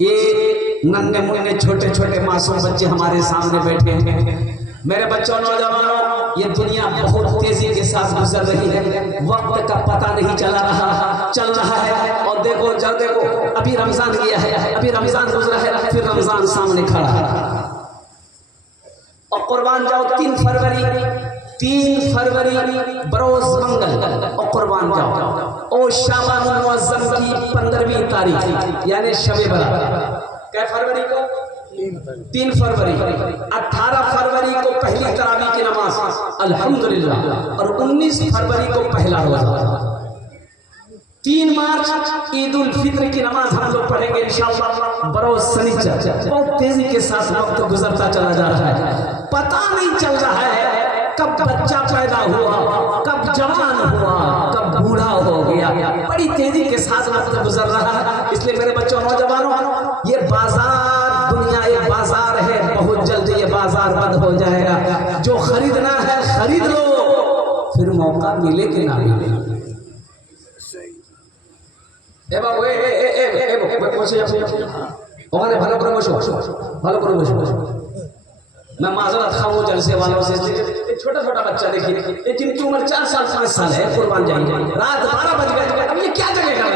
ये नन्हे मुन्ने छोटे छोटे मासूम बच्चे हमारे सामने बैठे हैं। मेरे बच्चों, नौजवानों, ये दुनिया बहुत तेजी के साथ गुजर रही है, वक्त का पता नहीं चल रहा है। और देखो जब देखो, अभी रमजान गया है, अभी रमजान गुजरा है, फिर रमजान सामने खड़ा है। और कुर्बान जाओ 3 फरवरी बरोज मंगल और कुर्बान जाओ और शाबानुल मुअज्जम की 15वीं तारीख यानी शब बरात। क्या फरवरी को? 3 फरवरी, 18 फरवरी को पहली तरावी की नमाज अल्हम्दुलिल्लाह, और 19 फरवरी को पहला रोजा। 3 मार्च ईद उल फित्र की नमाज हम लोग पढ़ेंगे इंशाअल्लाह बरोज शनिचर। बहुत तेजी के साथ वक्त गुजरता चला जा रहा है, पता नहीं चल रहा है कब बच्चा पैदा हुआ, कब जवान हुआ, कब बूढ़ा हो गया। बड़ी तेजी के साथ वक्त गुजर रहा है। इसलिए मेरे बच्चों, नौजवानों, ये बाजार, दुनिया एक बाजार है, बहुत जल्द ये बाजार बंद हो जाएगा। जो खरीदना है खरीद लो, फिर मौका मिले कि ना मिले। मैं माजरत खाऊं जलसे वालों से। छोटा छोटा बच्चा देखिए, जिनकी उम्र 4 साल 5 साल है, कुर्बान जाएंगे, रात 12 बज गए, अब ये क्या जगेगा?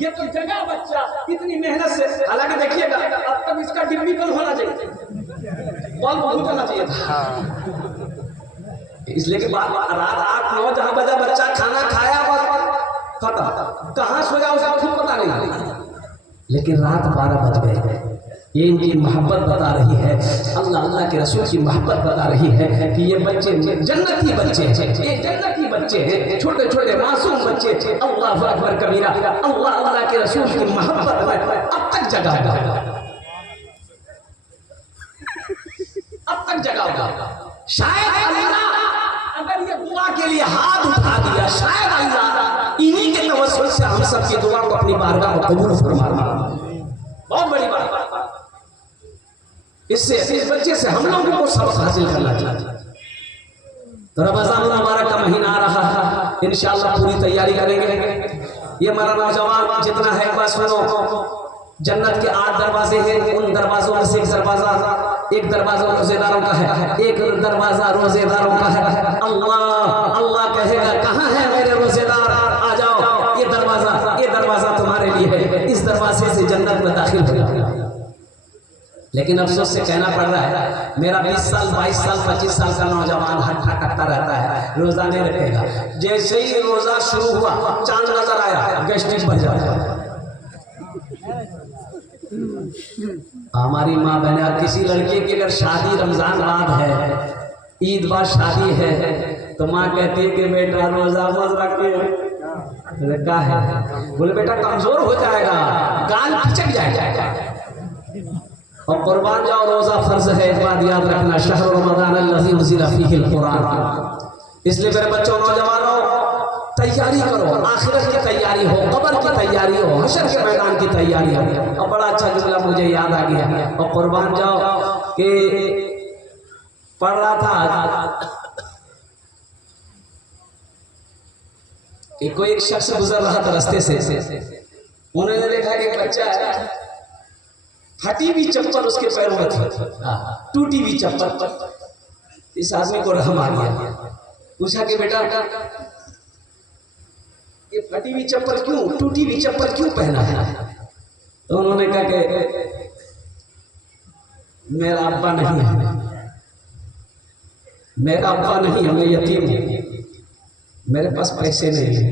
ये तो जगह बच्चा इतनी मेहनत से। हालांकि देखिएगा, अब तक इसका डिब्बी बंद होना चाहिए, बल्ब बंद होना चाहिए था। इसलिए कि रात 8-9 जहां बजा बच्चा खाना खाया और खत्म, कहाँ सोया उसका खुद पता नहीं, लेकिन रात 12 बज गए। ये इनकी मोहब्बत बता रही है, अल्लाह अल्लाह के रसूल की मोहब्बत बता रही है कि ये बच्चे जन्नती बच्चे हैं, ये जन्नती बच्चे हैं, छोटे छोटे मासूम बच्चे। अल्लाह अकबर कबीरा, अल्लाह अल्लाह के रसूल की मोहब्बत में अब तक जगा होगा। शायद अल्लाह अगर ये दुआ के लिए हाथ उठा दिया, शायद अल्लाह इन्हीं के तवस्सुल से हम सबकी दुआ को अपनी बारगाह में कबूल फरमा। बहुत बड़ी बात। इससे इस बच्चे से हम लोगों को सबक हासिल करना चाहिए। तो रमजान मुबारक का महीना आ रहा है, इंशाअल्लाह पूरी तैयारी करेंगे। ये हमारा नौजवान जितना है, बस सुनो, जन्नत के 8 दरवाजे हैं, उन दरवाजों में से एक दरवाजा रोजेदारों का है, एक दरवाजा रोजेदारों का है। अल्लाह अल्लाह कहेगा, कहाँ है मेरे रोजेदार, आ जाओ, ये दरवाजा तुम्हारे लिए है, इस दरवाजे से जन्नत में दाखिल हो जाओ। लेकिन अफसोस से कहना पड़ रहा है, मेरा 20 साल 22 साल 25 साल का नौजवान हट्टा कट्टा रहता है, रोजा नहीं रखेगा। जैसे ही रोजा शुरू हुआ, चांद नजर आया, गैस्ट्रिक बढ़ जाता। हमारी माँ बहन, किसी लड़के की अगर शादी रमजान बाद है, ईद बाद शादी है, तो माँ कहती है कि बेटा रोजा मत रखिए। क्या है? बोले बेटा कमजोर हो जाएगा, गाल खिचक जाएगा। और कुर्बान जाओ, रोजा फर्ज है, एक बात याद रखना, शहर रमजान अल्लज़ी उनज़िला फ़ीहिल कुरान। इसलिए मेरे बच्चों, नौजवानों, तैयारी करो, आखिरत की तैयारी हो, कब्र की तैयारी हो, हशर के मैदान की तैयारी हो। और बड़ा अच्छा जुमला मुझे याद आ गया, और कुर्बान जाओ कि पढ़ रहा था कि कोई एक शख्स गुजर रहा था रास्ते से, उन्होंने देखा कि बच्चा है, फटी हुई चप्पल उसके पैरों में थी, टूटी हुई चप्पल। इस आदमी को रहम आ गया, पूछा कि बेटा ये फटी हुई चप्पल क्यों, टूटी हुई चप्पल क्यों पहना है? तो उन्होंने कहा कि मेरा अब्बा नहीं है, मेरा अब्बा नहीं है, मैं यतीम हूं, मेरे पास पैसे नहीं है।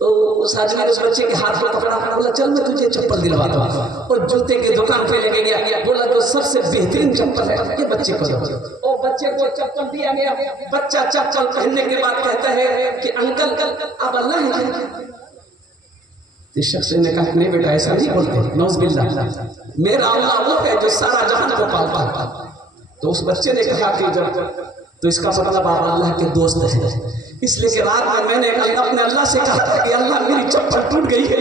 तो उस आदमी ने उस बच्चे के हाथ को पकड़ा, बोला चल मैं तुझे चप्पल दिलवाता हूँ। और जूते की दुकान पे लेके गया, बोला जो सबसे बेहतरीन चप्पल है ये बच्चे को दो। और बच्चे को चप्पल दिया गया। बच्चा चप्पल पहनने के बाद कहता है कि अंकल अब अल्लाह है। इस शख्स ने कहा नहीं बेटा ऐसा नहीं बोलते, नौज़ बिल्लाह, मेरा अल्लाह वो है जो सारा जहान को पालता। तो उस बच्चे ने कहा कि जब, तो इसका मतलब आप अल्लाह के दोस्त हैं। इसलिए कि रात में मैंने अपने अल्लाह से कहा था कि अल्लाह मेरी चप्पल टूट गई है,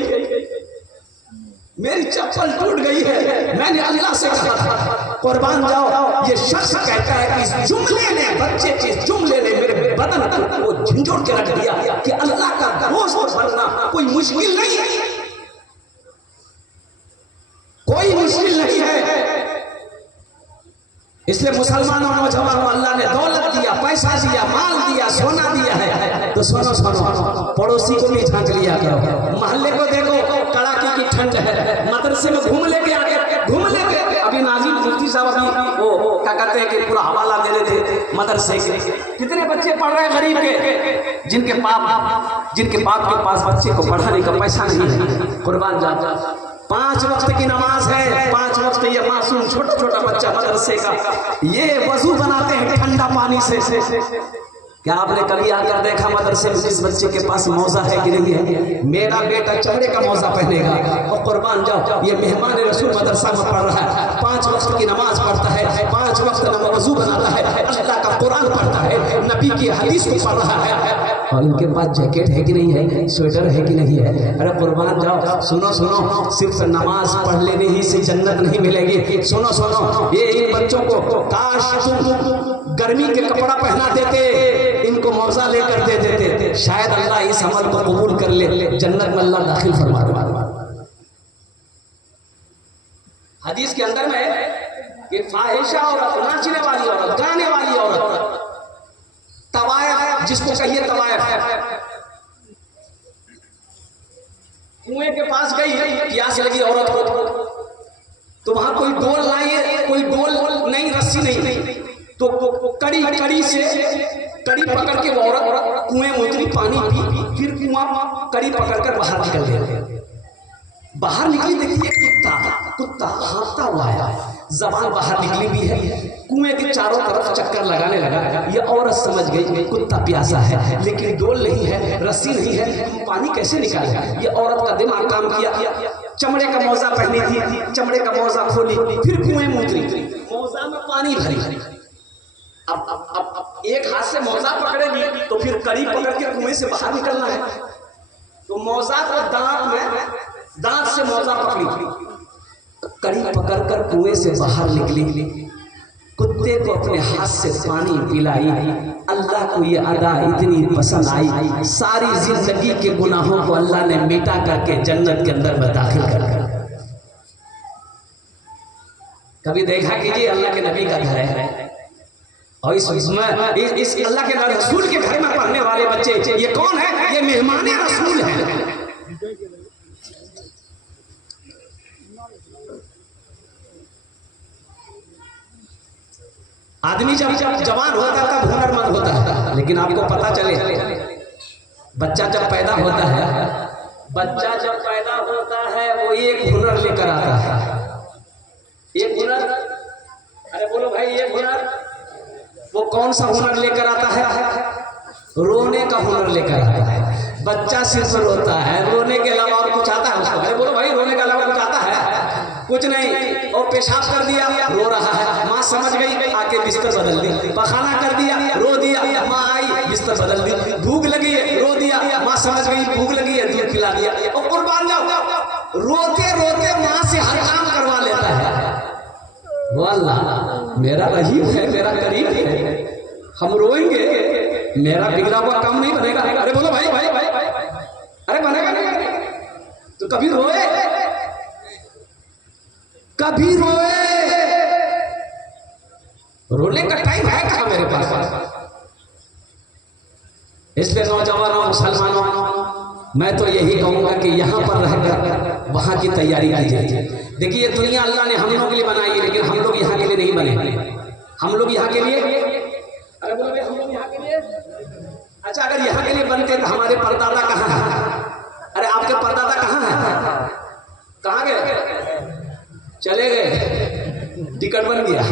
मेरी चप्पल टूट गई है, मैंने अल्लाह से कहा था। कुर्बान जाओ, ये शख्स कहता है कि इस जुमले ने, बच्चे के जुमले ने मेरे बदन को झंझोड़ के रख दिया कि अल्लाह का दोस्त बनना कोई मुश्किल नहीं है। इसलिए मुसलमानों नौजवानों अल्लाह ने दौलत दिया, पैसा दिया, माल दिया, सोना दिया है, तो सुनो सुनो, पड़ोसी को भी झांक लिया करो। मोहल्ले को देखो कड़ाके की ठंड है, मदरसे में घूम लेके आके घूम लेके अभी नाजिम मुफ्ती साहब अभी वो क्या कहते हैं कि पूरा हवाला दे रहे थे मदरसे के, कितने बच्चे पढ़ रहे हैं गरीब के, जिनके बाप के पास बच्चे को पढ़ाने का पैसा नहीं है, कुर्बान जाता। 5 वक्त की नमाज है, 5 वक्त ये मासूम छोटा छोटा बच्चा मदरसे का ये वजू बनाते हैं ठंडा पानी से। क्या आपने कभी आकर देखा मदरसे में किस बच्चे के पास मौजा है कि नहीं है? मेरा बेटा चमड़े का मौजा पहनेगा और कुर्बान जाओ, ये मेहमान रसूल मदरसा में पढ़ रहा है, 5 वक्त की नमाज पढ़ता है, 5 वक्त वजू बनाता है, अल्लाह का कुरान पढ़ता है, नबी की हदीस को पढ़ रहा है, और इनके पास जैकेट है कि नहीं है, स्वेटर है कि नहीं है? अरे कुर्बान जाओ, सुनो सुनो, सिर्फ नमाज पढ़ लेने ही से जन्नत नहीं मिलेगी। सुनो सुनो, ये इन बच्चों को काश तुम गर्मी के कपड़ा पहना देते, इनको मौजा लेकर दे देते, शायद अल्लाह इस अमल को कबूल कर ले, जन्नत में अल्लाह दाखिल फरमा दे। हदीस के अंदर में कि फाहिशा औरत, नाचने वाली औरत, गाने वाली औरत, तवायफ जिसको कहिए तवायफ, कुएं के पास गई, प्यास लगी औरत को, तो वहां कोई डोल नहीं, कोई डोल नहीं, रस्सी नहीं, तो कड़ी से कड़ी पकड़ के वो औरत कुएं में उतरी, पानी पी, फिर कुआं कड़ी पकड़कर बाहर निकल गया। बाहर निकली, देखिए कुत्ता हाँफता हुआ है, जबान बाहर निकली भी है, कुएं के चारों तरफ चक्कर लगाने लगा। ये औरत समझ गई कुत्ता प्यासा है, लेकिन डोल नहीं है, रस्सी नहीं है, पानी कैसे निकालेगा? ये औरत का दिमाग काम किया, चमड़े का मौजा पहनी थी, चमड़े का मौजा खोली, फिर कुएं में उतरी, मौजा में पानी भरी। अब एक हाथ से मौजा पकड़ेगी तो फिर कड़ी पकड़ के कुएं से बाहर निकलना है, तो मौजा को दांत से मौजा पकड़ी, कड़ी पकड़कर कुएं से बाहर निकली, कुत्ते को अपने हाथ से पानी पिलाई। अल्लाह को ये अदा इतनी पसंद आई, सारी जिंदगी के गुनाहों को अल्लाह ने मिटा करके जन्नत के अंदर में दाखिल कर दिया। कभी देखा कीजिए अल्लाह के नबी का घर है, और इस अल्लाह के रसूल के घर में पढ़ने वाले बच्चे, ये कौन है? ये मेहमान रसूल है। आदमी जब जवान होता है तब हुनरमंद होता है, लेकिन आपको पता चले बच्चा जब पैदा होता है वो एक हुनर लेकर आता है। एक हुनर, अरे बोलो भाई, एक हुनर, वो कौन सा हुनर लेकर आता है? रोने का हुनर लेकर आता है। बच्चा सिर्फ रोता है, रोने के अलावा और कुछ आता है उसको? अरे बोलो भाई, रोने के अलावा कुछ आता है? कुछ नहीं। और पेशाब कर दिया, रो रहा है, माँ समझ गई, आके बिस्तर बदल दी। पखाना कर दिया, रो दिया, माँ आई, बिस्तर बदल दी। भूख लगी है, रो दिया, माँ समझ गई, भूख लगी है, दूध पिला दिया। और कुर्बान जाओ, रोते रोते माँ से हर काम करवा लेता है। अल्लाह मेरा रहीम है, मेरा करीम है, हम रोएंगे, मेरा बिगड़ा हुआ काम नहीं बनेगा। अरे बोलो भाई, अरे बनेगा नहीं, तो कभी रोए, रोने का टाइम है कहाँ मेरे पास? इसलिए नौजवानों, मुसलमानों, मैं तो यही कहूंगा कि यहाँ पर रहकर वहाँ की तैयारी कीजिए। देखिए दुनिया अल्लाह ने हम लोगों के लिए बनाई है, लेकिन हम लोग यहाँ के लिए नहीं बने। हम लोग यहाँ के लिए, अरे बोलो हम लोग यहाँ के लिए, अच्छा अगर यहाँ के लिए बनते तो हमारे परदादा कहाँ है? अरे आपके परदादा कहाँ है? कहाँ गए? चले गए, टिकट बन गया।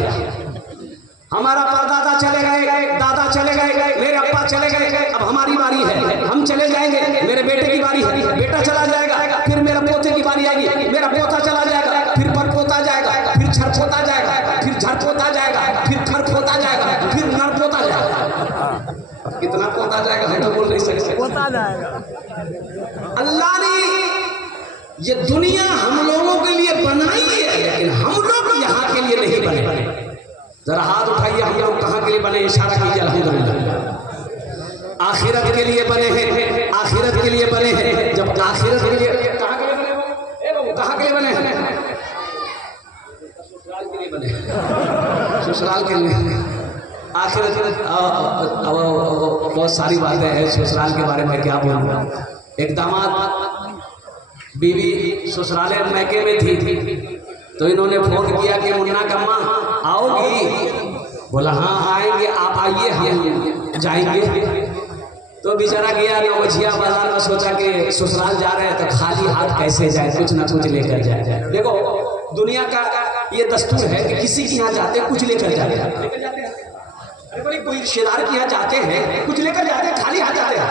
हमारा परदादा चले गए, दादा चले गए, मेरे अब्बा चले गए, अब हमारी बारी है, हम चले जाएंगे, मेरे बेटे की बारी है, बेटा चला जाएगा, फिर मेरे पोते की बारी आएगी, मेरा पोता चला जाएगा, फिर परपोता जाएगा, फिर छरपोता जाएगा, फिर झरपोता जाएगा, फिर खरपोता जाएगा, फिर नरपोता जाएगा। कितना पोता जाएगा हम तो बोल नहीं सकते, पोता जाएगा। अल्लाह ने ये दुनिया हम लोगों के लिए बनाई है, लेकिन हम लोग यहाँ के लिए नहीं बने। जरा हाथ उठाइए, हम लोग कहाँ के लिए बने? इशारा कीजिए। अल्हम्दुलिल्लाह आखिरत के लिए बने हैं, आखिरत के लिए बने हैं। जब आखिरत के लिए, कहाँ के लिए बने हो? कहाँ के लिए बने हैं? ससुराल के लिए बने, ससुराल के लिए आखिर बहुत सारी बातें हैं ससुराल के बारे में, क्या बोलूँ। एक दामाद बीवी ससुराले मैके में थी तो इन्होंने फोन किया कि मुन्ना कम्मा आओगी? बोला हाँ आएंगे, आप आइए हम जाएंगे। तो बेचारा गया नवजिया बाजार में, सोचा कि ससुराल जा रहे हैं तो खाली हाथ कैसे जाए, कुछ ना कुछ लेकर जाए। देखो दुनिया का ये दस्तूर है कि किसी के यहाँ जाते कुछ लेकर जाते हैं। अरे भाई कोई रिश्तेदार के यहाँ जाते हैं कुछ लेकर जाते हैं, खाली हाथ जाते हैं।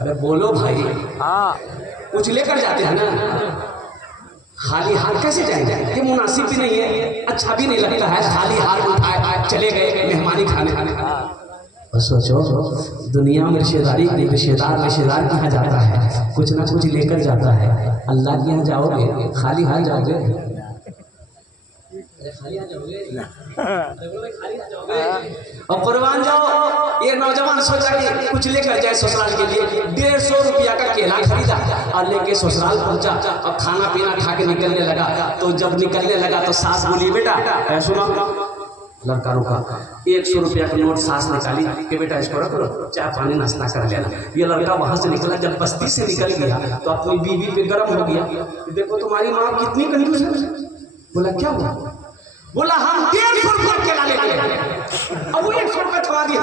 अरे बोलो भाई, हाँ कुछ लेकर जाते हैं ना, खाली हाथ कैसे जाएंगे? ये मुनासिब भी नहीं है, अच्छा भी नहीं लगता है खाली हाथ उठाए चले गए मेहमानी खाने। और सोचो दुनिया में रिश्तेदार के यहाँ जाता है कुछ ना कुछ लेकर जाता है, अल्लाह के यहाँ जाओगे खाली हाथ जाओगे? और कुर्बान जाओ। ये नौजवान सोचा कि कुछ लेकर जाए ससुराल के लिए, 150 रुपया का केला खरीदा और लेके ससुराल पहुंचा और खाना पीना खा के निकलने लगा। तो जब निकलने लगा तो सास बोली बेटा सुनो, लड़का रुका, 100 रुपया का नोट सास निकाली कि बेटा इसको रख लो, चाय पानी नाश्ता कर लेना। ये लड़का वहां से निकला, जब बस्ती से निकल गया तो अपनी बीवी पे गर्म हो गया, देखो तुम्हारी माँ कितनी कंजूस है। बोला क्या हुआ? बोला हम 150 रुपया केला ले गए और वो 100 रुपया थमा दिया।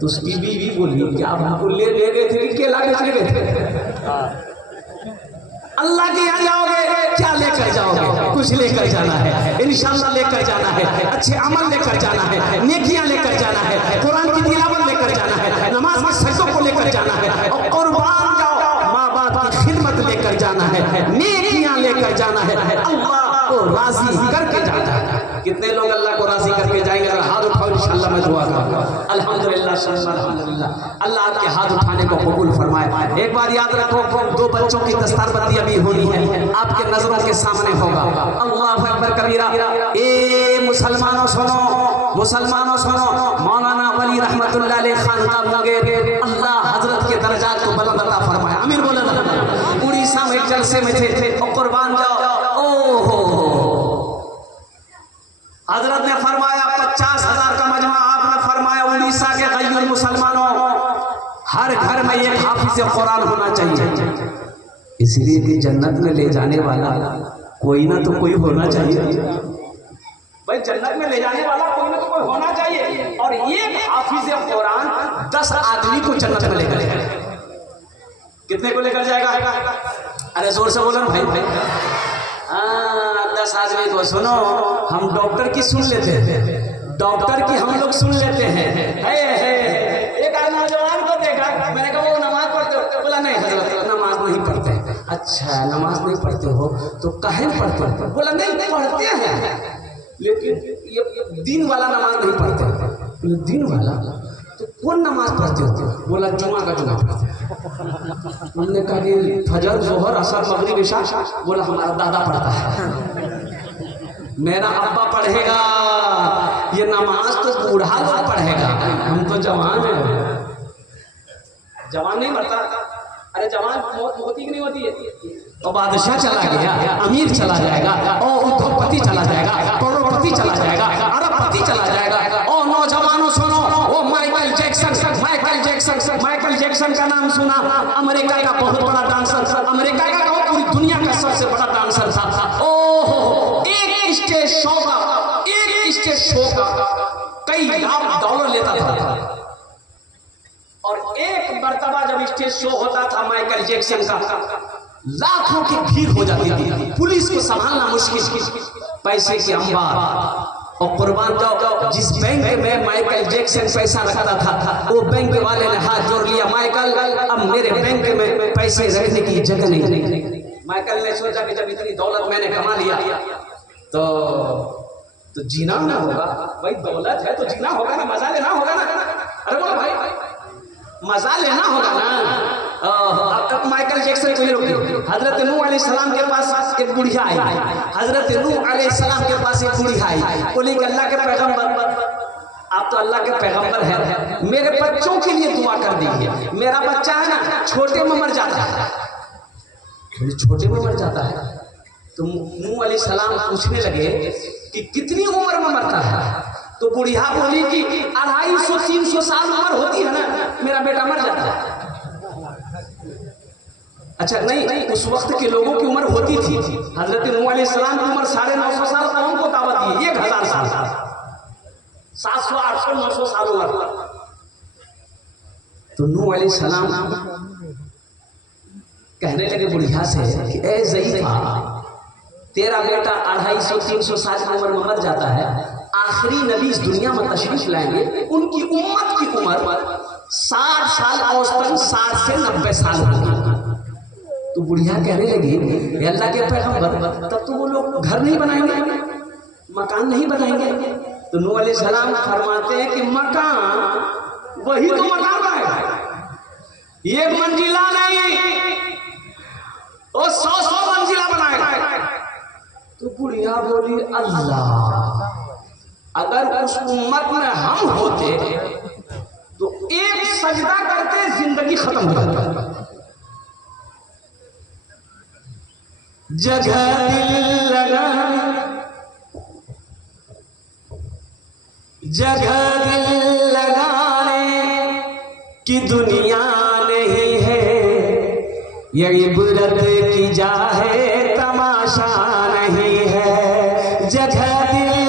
तो उसकी बीवी बोली क्या आप हमको ले गए थे कि केला बेचने गए थे? अल्लाह के यहाँ जाओगे क्या लेकर जाओगे? कुछ लेकर जाना है, इंशाअल्लाह लेकर जाना है, अच्छे अमल लेकर जाना है, नेकियां लेकर जाना है, कुरान की तिलावत लेकर जाना है, नमाज के सजदों को लेकर जाना है और कुर्बान जाओ, माँ बाप की खिदमत लेकर जाना है, नेकियां लेकर जाना है, अल्लाह को राजी करके जाना है। कितने लोग अल्लाह को राजी करके जाएंगे? अगर हाथ उठाओ इंशाअल्लाह मैं दुआ करूंगा। अल्हम्दुलिल्लाह अल्हम्दुलिल्लाह, अल्लाह आपके हाथ उठाने को कबूल फरमाए। एक बार याद रखो, 2 बच्चों की दस्तारबंदी अभी होनी है, आपके नजरों के सामने होगा। अल्लाहु अकबर कबीरा। ए मुसलमानों सुनो, मुसलमानों सुनो, मौलाना वली रहमतुल्लाह अलैह खान का मुंगेर, अल्लाह हजरत के दर्जात को बुलंद अता फरमाए। आमीन बोले। उड़ीसा में एक जलसे में थे और कुर्बान जाओ, हजरत ने फरमाया 50,000 का मजमा आपने फरमाया उड़ीसा के गैर मुसलमानों हर घर में एक हाफिज कुरान होना चाहिए, इसलिए कि जन्नत में ले जाने वाला कोई ना तो कोई होना चाहिए। भाई जन्नत में ले जाने वाला कोई ना तो कोई होना चाहिए, और एक हाफिज कुरान 10 आदमी को जन्नत में लेकर जाएगा। कितने को लेकर जाएगा? अरे जोर से बोलो भाई भाई। 10 आदमी को। सुनो, हम डॉक्टर की सुन लेते हैं, डॉक्टर की हम लोग सुन लेते हैं। एक नौजवान को देखा, मैंने कहा वो नमाज पढ़ते हो? बोला नहीं हजरत नमाज नहीं पढ़ते। अच्छा नमाज नहीं पढ़ते हो तो काहे पढ़ते हो? बोला नहीं पढ़ते हैं लेकिन ये दिन वाला नमाज नहीं पढ़ते। दिन वाला तो कौन नमाज पढ़ते हो? बोला जुमा का जुमा पढ़ते हैं। हमने कहा कि फजर जोहर असर मगरिब इशा? बोला हमारा दादा पढ़ता है, मेरा अब्बा पढ़ेगा। ये नमाज तो बूढ़ा लोग पढ़ेगा, हम तो जवान है। जवान नहीं मरता? अरे जवान मौत होती कि नहीं होती है? तो बादशाह चला गया, अमीर चला जाएगा, और उद्योगपति चला जाएगा, करोड़पति चला जाएगा, अरबपति चला जाएगा। और नौजवानों सुनो, वो माइकल जैक्सन का नाम सुना? अमेरिका का बहुत बड़ा डांसर, अमेरिका का पूरी दुनिया का सबसे बड़ा डांसर था। ओहो, एक स्टेज शो का कई लाख डॉलर लेता था। और एक मर्तबा जब स्टेज शो होता था माइकल जैक्सन का, लाखों की भीड़ हो जाती थी, पुलिस को संभालना मुश्किल, पैसे के अंबार। और कुर्बान जाओ, जिस बैंक में माइकल जैक्सन पैसा रखता था वो बैंक वाले ने हाथ जोड़ लिया, माइकल अब मेरे बैंक में पैसे रखने की जगह नहीं। माइकल ने सोचा कि जब इतनी दौलत मैंने कमा लिया तो जीना ना होगा। भाई दौलत है तो जीना होगा ना, मजा लेना होगा ना। अरे बोलो भाई, मजा लेना होगा ना। अब माइकल जैक्सन को ये रोक, हजरत नूह अलैहिस्सलाम के पास एक बुढ़िया आई, हजरत नूह अलैहिस्सलाम के पास एक बुढ़िया आई, बोली कि अल्लाह के पैगंबर, आप तो अल्लाह के पैगंबर हैं, मेरे बच्चों के लिए दुआ कर दीजिए। मेरा बच्चा है ना छोटे में मर जाता है। छोटे में मर जाता है तो नूह अलैहिस्सलाम पूछने लगे कि कितनी उम्र में मरता है? तो बुढ़िया बोली कि 250-300 साल उम्र होती है ना, मेरा बेटा मर जाता है। अच्छा नहीं, उस वक्त के लोगों की उम्र होती थी। हजरत नूह अलैहिस्सलाम की उम्र 950 साल, कौम को दावत दी 1000 साल, 700, 800, 900 साल उम्र। तो नूह अलैहिस्सलाम कहने लगे बुढ़िया से कि ए ज़ईफ़ा, तेरा बेटा 250-300 साल की उम्र में मर जाता है, आखिरी नबी इस दुनिया में तशरीफ लाएंगे, उनकी उम्मत की उम्र 60 साल, औसतन 60 से 90 साल होगी। तो बुढ़िया कहने लगी अल्लाह के पैगंबर, तब तो वो लोग घर नहीं बनाएंगे, मकान नहीं बनाएंगे। तो नूह अलैहिस्सलाम फरमाते हैं कि मकान वही तो मकान बनाएगा, ये मंजिला नहीं, वो 100 मंजिला बनाएगा। तो बुढ़िया बोली अल्लाह, अगर उस उम्मत में हम होते तो एक सजदा करके जिंदगी खत्म हो जाती। जगह दिल लगा, जगह दिल लगाने की दुनिया नहीं है, ये इबरत की जा है तमाशा